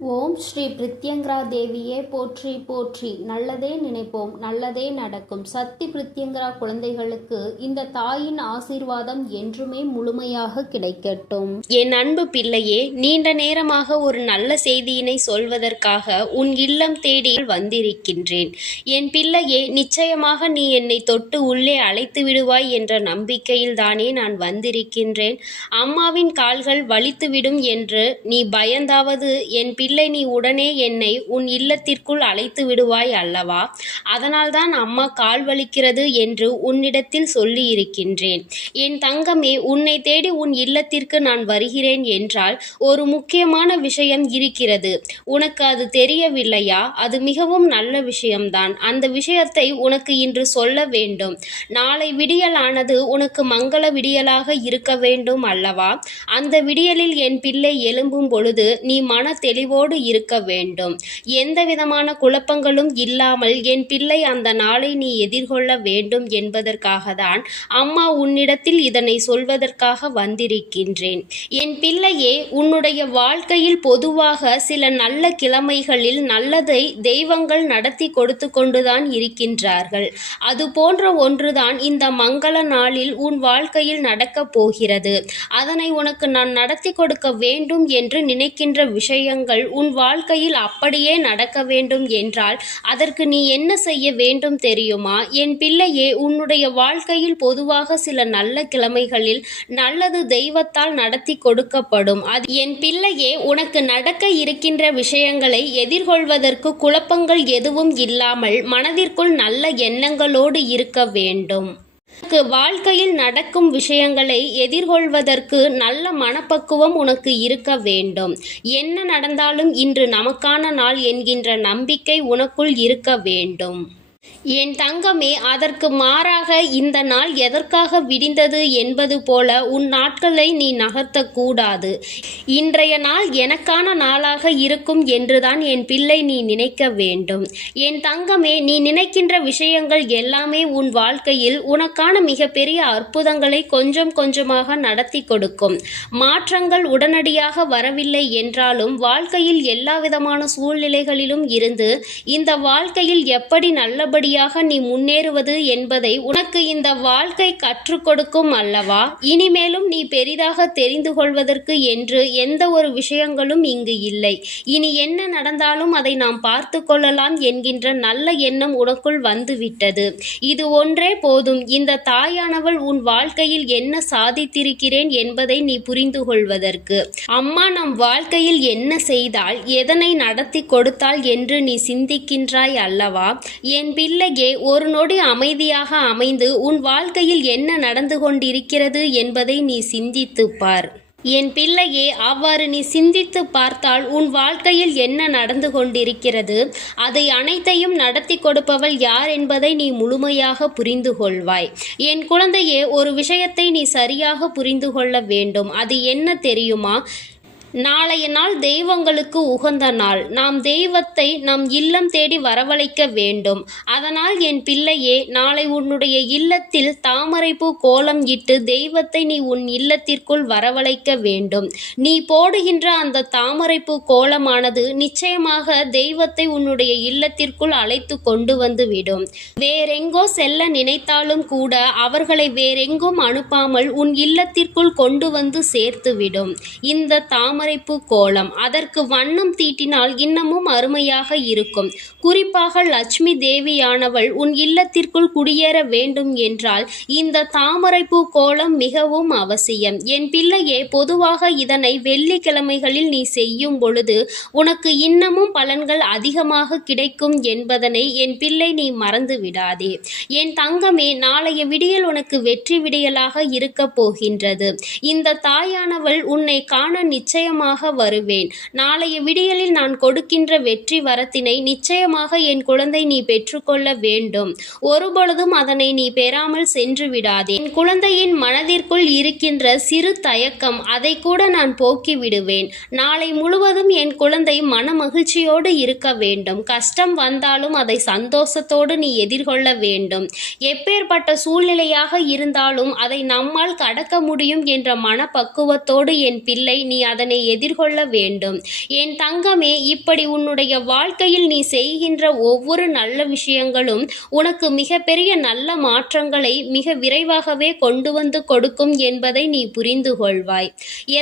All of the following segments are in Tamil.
ஓம் ஸ்ரீ பிரித்யங்கரா தேவியே போற்றி போற்றி. நல்லதே நினைப்போம், நல்லதே நடக்கும். சக்தி பிரித்யங்கரா குழந்தைகளுக்கு இந்த தாயின் ஆசீர்வாதம் என்றுமே முழுமையாக கிடைக்கட்டும். என் அன்பு பிள்ளையே, நீண்ட நேரமாக ஒரு நல்ல செய்தியினை சொல்வதற்காக உன் இல்லம் தேடி வந்திருக்கின்றேன். என் பிள்ளையே, நிச்சயமாக நீ என்னை தொட்டு உள்ளே அழைத்து விடுவாய் என்ற நம்பிக்கையில் தானே நான் வந்திருக்கின்றேன். அம்மாவின் கால்கள் வலித்துவிடும் என்று நீ பயந்தாவது என் பிள்ளை, நீ உடனே என்னை உன் இல்லத்திற்குள் அழைத்து விடுவாய் அல்லவா? அதனால்தான் அம்மா கால் வலிக்கிறது என்று உன்னிடத்தில் சொல்லி இருக்கின்றேன். என் தங்கமே, உன்னை தேடி உன் இல்லத்திற்கு நான் வருகிறேன் என்றால் ஒரு முக்கியமான விஷயம் இருக்கிறது. உனக்கு அது தெரியவில்லையா? அது மிகவும் நல்ல விஷயம்தான். அந்த விஷயத்தை உனக்கு இன்று சொல்ல வேண்டும். நாளை விடியலானது உனக்கு மங்கள விடியலாக இருக்க வேண்டும் அல்லவா? அந்த விடியலில் என் பிள்ளை எழும்பும் பொழுது நீ மன தெளிவோடு இருக்க வேண்டும். எந்த விதமான குழப்பங்களும் இல்லாமல் என் பிள்ளை அந்த நாளை நீ எதிர்கொள்ள வேண்டும் என்பதற்காக தான் அம்மா உன்னிடத்தில் இதனை சொல்வதற்காக வந்திருக்கின்றேன். என் பிள்ளையே, உன்னுடைய வாழ்க்கையில் பொதுவாக சில நல்ல கிழமைகளில் நல்லதை தெய்வங்கள் நடத்தி கொடுத்து கொண்டுதான் இருக்கின்றார்கள். அது போன்ற ஒன்றுதான் இந்த மங்கள நாளில் உன் வாழ்க்கையில் நடக்கப் போகிறது. அதனை உனக்கு நான் நடத்தி கொடுக்க வேண்டும் என்று நினைக்கின்ற விஷயங்கள் உன் வாழ்க்கையில் அப்படியே நடக்க வேண்டும் என்றால் அதற்கு நீ என்ன செய்ய வேண்டும் தெரியுமா? என் பிள்ளையே, உன்னுடைய வாழ்க்கையில் பொதுவாக சில நல்ல கிழமைகளில் நல்லது தெய்வத்தால் நடத்தி கொடுக்கப்படும். அது என் பிள்ளையே, உனக்கு நடக்க இருக்கின்ற விஷயங்களை எதிர்கொள்வதற்கு குழப்பங்கள் எதுவும் இல்லாமல் மனதிற்குள் நல்ல எண்ணங்களோடு இருக்க வேண்டும். உனக்கு வாழ்க்கையில் நடக்கும் விஷயங்களை எதிர்கொள்வதற்கு நல்ல மனப்பக்குவம் உனக்கு இருக்க வேண்டும். என்ன நடந்தாலும் இன்று நமக்கான நாள் என்கின்ற நம்பிக்கை உனக்குள் இருக்க வேண்டும். என் தங்கமே, அதற்கு மாறாக இந்த நாள் எதற்காக விடிந்தது என்பது போல உன் நாட்களை நீ நகர்த்தக்கூடாது. இன்றைய நாள் எனக்கான நாளாக இருக்கும் என்றுதான் என் பிள்ளை நீ நினைக்க வேண்டும். என் தங்கமே, நீ நினைக்கின்ற விஷயங்கள் எல்லாமே உன் வாழ்க்கையில் உனக்கான மிகப்பெரிய அற்புதங்களை கொஞ்சம் கொஞ்சமாக நடத்தி கொடுக்கும். மாற்றங்கள் உடனடியாக வரவில்லை என்றாலும் வாழ்க்கையில் எல்லா விதமான சூழ்நிலைகளிலும் இருந்து இந்த வாழ்க்கையில் எப்படி நல்லபடியாக நீ முன்னேறுவது என்பதை உனக்கு இந்த வாழ்க்கை கற்றுக் கொடுக்கும் அல்லவா? இனிமேலும் நீ பெரிதாக தெரிந்து கொள்வதற்கு என்று எந்த ஒரு விஷயங்களும் இங்கு இல்லை. இனி என்ன நடந்தாலும் அதை நாம் பார்த்து கொள்ளலாம் என்கின்ற நல்ல எண்ணம் உனக்குள் வந்துவிட்டது. இது ஒன்றே போதும். இந்த தாயானவள் உன் வாழ்க்கையில் என்ன சாதித்திருக்கிறேன் என்பதை நீ புரிந்து கொள்வதற்கு. அம்மா நம் வாழ்க்கையில் என்ன செய்தால், எதனை நடத்தி கொடுத்தாள் என்று நீ சிந்திக்கின்றாய் அல்லவா? என் பிள்ளையே, ஒரு நொடி அமைதியாக அமைந்து உன் வாழ்க்கையில் என்ன நடந்து கொண்டிருக்கிறது என்பதை நீ சிந்தித்துப் பார். என் பிள்ளையே, அவ்வாறு நீ சிந்தித்து பார்த்தால் உன் வாழ்க்கையில் என்ன நடந்து கொண்டிருக்கிறது, அதை அனைத்தையும் நடத்தி கொடுப்பவள் யார் என்பதை நீ முழுமையாக புரிந்து கொள்வாய். என் குழந்தையே, ஒரு விஷயத்தை நீ சரியாக புரிந்து கொள்ள வேண்டும். அது என்ன தெரியுமா? நாளைய நாள் தெய்வங்களுக்கு உகந்த நாள். நாம் தெய்வத்தை நம் இல்லம் தேடி வரவழைக்க வேண்டும். அதனால் என் பிள்ளையே, நாளை உன்னுடைய இல்லத்தில் தாமரைப்பூ கோலம் இட்டு தெய்வத்தை நீ உன் இல்லத்திற்குள் வரவழைக்க வேண்டும். நீ போடுகின்ற அந்த தாமரைப்பூ கோலமானது நிச்சயமாக தெய்வத்தை உன்னுடைய இல்லத்திற்குள் அழைத்து கொண்டு வந்து விடும். வேறெங்கோ செல்ல நினைத்தாலும் கூட அவர்களை வேறெங்கும் அனுப்பாமல் உன் இல்லத்திற்குள் கொண்டு வந்து சேர்த்துவிடும் இந்த தாமரைப்பூ கோலம். அதற்கு வண்ணம் தீட்டினால் இன்னமும் அருமையாக இருக்கும். குறிப்பாக லட்சுமி தேவியானவள் உன் இல்லத்திற்குள் குடியேற வேண்டும் என்றால் இந்த தாமரைப்பூ கோலம் மிகவும் அவசியம். என் பிள்ளையே, பொதுவாக இதனை வெள்ளிக்கிழமைகளில் நீ செய்யும் பொழுது உனக்கு இன்னமும் பலன்கள் அதிகமாக கிடைக்கும் என்பதனை என் பிள்ளை நீ மறந்து விடாதே. என் தங்கமே, நாளைய விடியல் உனக்கு வெற்றி விடியலாக இருக்க போகின்றது. இந்த தாயானவள் உன்னை காண நிச்சயமாக வருவேன். நாளைய விடியலில் நான் கொடுக்கின்ற வெற்றி வரத்தினை நிச்சயமாக என் குழந்தை நீ பெற்றுக்கொள்ள வேண்டும். ஒருபொழுதும் அதனை நீ பெறாமல் சென்று விடாதே. என் குழந்தையின் மனதிற்குள் இருக்கின்ற சிறு தயக்கம், அதை கூட நான் போக்கி விடுவேன். நாளை முழுவதும் என் குழந்தை மன மகிழ்ச்சியோடு இருக்க வேண்டும். கஷ்டம் வந்தாலும் அதை சந்தோஷத்தோடு நீ எதிர்கொள்ள வேண்டும். எப்பேற்பட்ட சூழ்நிலையாக இருந்தாலும் அதை நம்மால் கடக்க முடியும் என்ற மனப்பக்குவத்தோடு என் பிள்ளை நீ அதனை அதனை எதிர்கொள்ள வேண்டும். என் தங்கமே, இப்படி உன்னுடைய வாழ்க்கையில் நீ செய்கின்ற ஒவ்வொரு நல்ல விஷயங்களும் உனக்கு மிகப்பெரிய நல்ல மாற்றங்களை மிக விரைவாகவே கொண்டு வந்து கொடுக்கும் என்பதை நீ புரிந்து கொள்வாய்.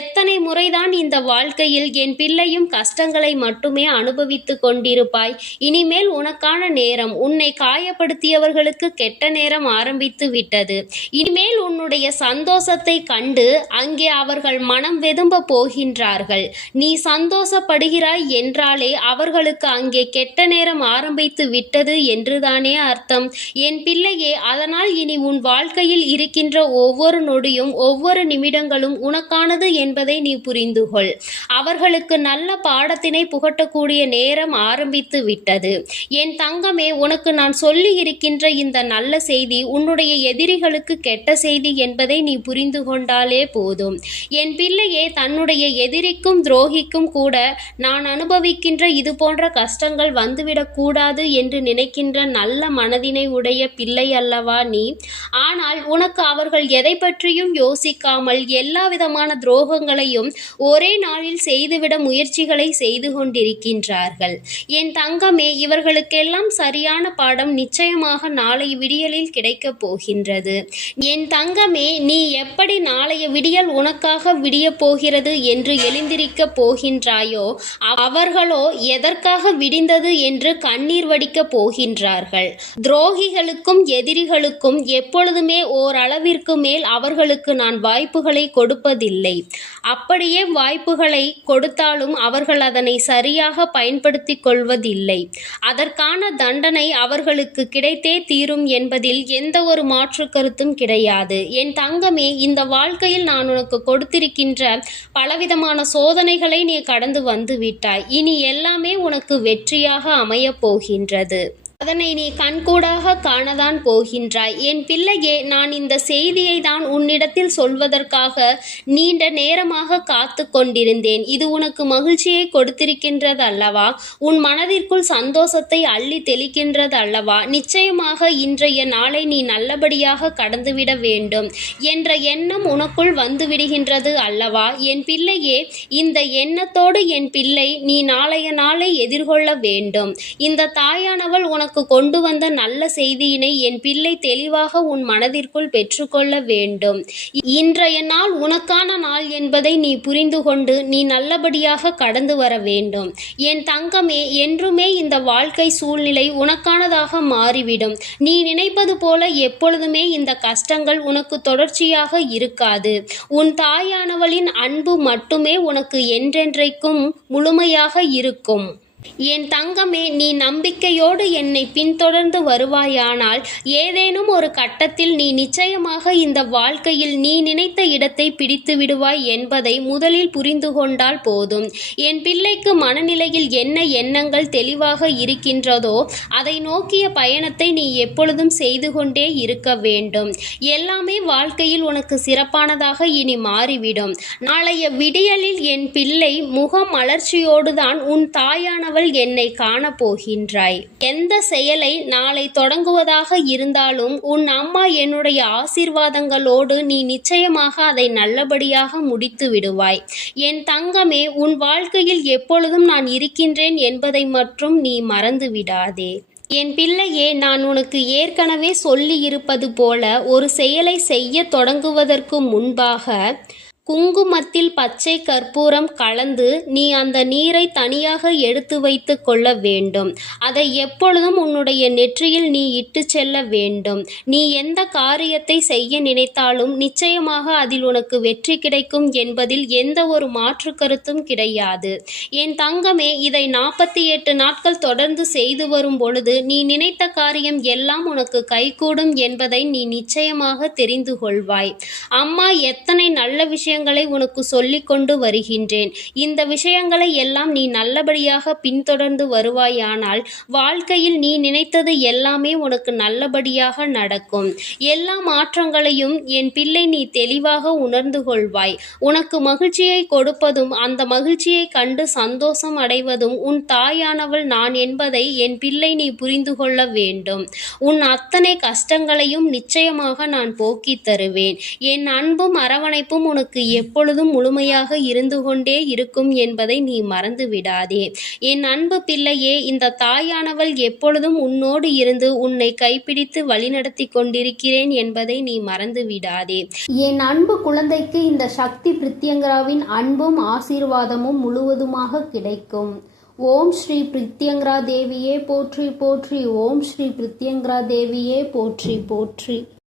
எத்தனை முறைதான் இந்த வாழ்க்கையில் என் பிள்ளையும் கஷ்டங்களை மட்டுமே அனுபவித்துக் கொண்டிருப்பாய். இனிமேல் உனக்கான நேரம், உன்னை காயப்படுத்தியவர்களுக்கு கெட்ட நேரம் ஆரம்பித்து விட்டது. இனிமேல் உன்னுடைய சந்தோஷத்தை கண்டு அங்கே அவர்கள் மனம் வெதும்ப போகின்றார்கள். நீ சந்தோஷப்படுகிறாய் என்றாலே அவர்களுக்கு அங்கே கெட்ட நேரம் ஆரம்பித்து விட்டது என்றுதானே அர்த்தம். என் பிள்ளையே, அதனால் இனி உன் வாழ்க்கையில் இருக்கின்ற ஒவ்வொரு நொடியும் ஒவ்வொரு நிமிடங்களும் உனக்கானது என்பதை நீ புரிந்து கொள். அவர்களுக்கு நல்ல பாடத்தினை புகட்டக்கூடிய நேரம் ஆரம்பித்து விட்டது. என் தங்கமே, உனக்கு நான் சொல்லி இருக்கின்ற இந்த நல்ல செய்தி உன்னுடைய எதிரிகளுக்கு கெட்ட செய்தி என்பதை நீ புரிந்து கொண்டாலே போதும். என் பிள்ளையே, தன்னுடைய எதிரிக்கும் துரோகிக்கும் கூட நான் அனுபவிக்கின்ற இது போன்ற கஷ்டங்கள் வந்துவிடக் கூடாது என்று நினைக்கின்ற நல்ல மனதினை உடைய பிள்ளை அல்லவா நீ? ஆனால் உனக்கு அவர்கள் எதை பற்றியும் யோசிக்காமல் எல்லா விதமான துரோகங்களையும் ஒரே நாளில் செய்துவிட முயற்சிகளை செய்து கொண்டிருக்கின்றார்கள். என் தங்கமே, இவர்களுக்கெல்லாம் சரியான பாடம் நிச்சயமாக நாளை விடியலில் கிடைக்கப் போகின்றது. என் தங்கமே, நீ எப்படி நாளைய விடியல் உனக்காக விடிய போகிறது என்று எழுந்திருக்கப் போகின்றாயோ, அவர்களோ எதற்காக விடிந்தது என்று கண்ணீர் வடிக்கப் போகின்றார்கள். துரோகிகளுக்கும் எதிரிகளுக்கும் எப்பொழுதுமே ஓரளவிற்கு மேல் அவர்களுக்கு நான் வாய்ப்புகளை கொடுப்பதில்லை. அப்படியே வாய்ப்புகளை கொடுத்தாலும் அவர்கள் அதனை சரியாக பயன்படுத்திக் கொள்வதில்லை. அதற்கான தண்டனை அவர்களுக்கு கிடைத்தே தீரும் என்பதில் எந்த ஒரு மாற்று கருத்தும் கிடையாது. என் தங்கமே, இந்த வாழ்க்கையில் நான் உனக்கு கொடுத்திருக்கின்ற பலவிதமான சோதனைகளை நீ கடந்து வந்து விட்டாய். இனி எல்லாமே உனக்கு வெற்றியாக அமையப் போகின்றது. அதனை நீ கண்கூடாக காணதான் போகின்றாய். என் பிள்ளையே, நான் இந்த செய்தியை தான் உன்னிடத்தில் சொல்வதற்காக நீண்ட நேரமாக காத்து கொண்டிருந்தேன். இது உனக்கு மகிழ்ச்சியை கொடுத்திருக்கின்றது அல்லவா? உன் மனதிற்குள் சந்தோஷத்தை அள்ளி தெளிக்கின்றது அல்லவா? நிச்சயமாக இன்றைய நாளை நீ நல்லபடியாக கடந்துவிட வேண்டும் என்ற எண்ணம் உனக்குள் வந்து விடுகின்றது அல்லவா? என் பிள்ளையே, இந்த எண்ணத்தோடு என் பிள்ளை நீ நாளைய நாளை எதிர்கொள்ள வேண்டும். இந்த தாயானவள் உனக்கு கொண்டு வந்த நல்ல செய்தியினை என் பிள்ளை தெளிவாக உன் மனதிற்குள் பெற்றுக்கொள்ள வேண்டும். இன்றைய நாள் உனக்கான நாள் என்பதை நீ புரிந்து கொண்டு நீ நல்லபடியாக கடந்து வர வேண்டும். என் தங்கமே, என்றுமே இந்த வாழ்க்கை சூழ்நிலை உனக்கானதாக மாறிவிடும். நீ நினைப்பது போல எப்பொழுதுமே இந்த கஷ்டங்கள் உனக்கு தொடர்ச்சியாக இருக்காது. உன் தாயானவளின் அன்பு மட்டுமே உனக்கு என்றென்றைக்கும் முழுமையாக இருக்கும். என் தங்கமே, நீ நம்பிக்கையோடு என்னை பின்தொடர்ந்து வருவாயானால் ஏதேனும் ஒரு கட்டத்தில் நீ நிச்சயமாக இந்த வாழ்க்கையில் நீ நினைத்த இடத்தை பிடித்து விடுவாய் என்பதை முதலில் புரிந்து கொண்டால் போதும். என் பிள்ளைக்கு மனநிலையில் என்ன எண்ணங்கள் தெளிவாக இருக்கின்றதோ அதை நோக்கிய பயணத்தை நீ எப்பொழுதும் செய்து கொண்டே இருக்க வேண்டும். எல்லாமே வாழ்க்கையில் உனக்கு சிறப்பானதாக இனி மாறிவிடும். நாளைய விடியலில் என் பிள்ளை முக மலர்ச்சியோடுதான் உன் தாயானவள் என்னை காணப்போகின்றாய். எந்த செயலை நாளை தொடங்குவதாக இருந்தாலும் உன் அம்மா என்னுடைய ஆசீர்வாதங்களோடு நீ நிச்சயமாக அதை நல்லபடியாக முடித்து விடுவாய். என் தங்கமே, உன் வாழ்க்கையில் எப்பொழுதும் நான் இருக்கின்றேன் என்பதை மட்டும் நீ மறந்து விடாதே. என் பிள்ளையே, நான் உனக்கு ஏற்கனவே சொல்லி இருப்பது போல ஒரு செயலை செய்ய தொடங்குவதற்கு முன்பாக குங்குமத்தில் பச்சை கற்பூரம் கலந்து நீ அந்த நீரை தனியாக எடுத்து வைத்து கொள்ள வேண்டும். அதை எப்பொழுதும் உன்னுடைய நெற்றியில் நீ இட்டு செல்ல வேண்டும். நீ எந்த காரியத்தை செய்ய நினைத்தாலும் நிச்சயமாக அதில் உனக்கு வெற்றி கிடைக்கும் என்பதில் எந்த ஒரு மாற்று கருத்தும் கிடையாது. என் தங்கமே, இதை 48 நாட்கள் தொடர்ந்து செய்து வரும் பொழுது நீ நினைத்த காரியம் எல்லாம் உனக்கு கைகூடும் என்பதை நீ நிச்சயமாக தெரிந்து கொள்வாய். அம்மா எத்தனை நல்ல விஷயங்களை உனக்கு சொல்லிக் கொண்டு வருகின்றேன். இந்த விஷயங்களை எல்லாம் நீ நல்லபடியாக பின்தொடர்ந்து வருவாயானால் வாழ்க்கையில் நீ நினைத்தது எல்லாமே உனக்கு நல்லபடியாக நடக்கும். எல்லா மாற்றங்களையும் என் பிள்ளை நீ தெளிவாக உணர்ந்து கொள்வாய். உனக்கு மகிழ்ச்சியை கொடுப்பதும் அந்த மகிழ்ச்சியை கண்டு சந்தோஷம் அடைவதும் உன் தாயானவள் நான் என்பதை என் பிள்ளை நீ புரிந்து கொள்ள வேண்டும். உன் அத்தனை கஷ்டங்களையும் நிச்சயமாக நான் போக்கித் தருவேன். என் அன்பும் அரவணைப்பும் உனக்கு எப்பொழுதும் முழுமையாக இருந்து கொண்டே இருக்கும் என்பதை நீ மறந்து விடாதே. என் அன்பு பிள்ளையே, இந்த தாயானவள் எப்பொழுதும் உன்னோடு இருந்து உன்னை கைப்பிடித்து வழிநடத்தி கொண்டிருக்கிறேன் என்பதை நீ மறந்து விடாதே. என் அன்பு குழந்தைக்கு இந்த சக்தி பிரித்யங்கராவின் அன்பும் ஆசீர்வாதமும் முழுவதுமாக கிடைக்கும். ஓம் ஸ்ரீ பிரித்யங்கரா தேவியே போற்றி போற்றி. ஓம் ஸ்ரீ பிரித்யங்கரா தேவியே போற்றி போற்றி.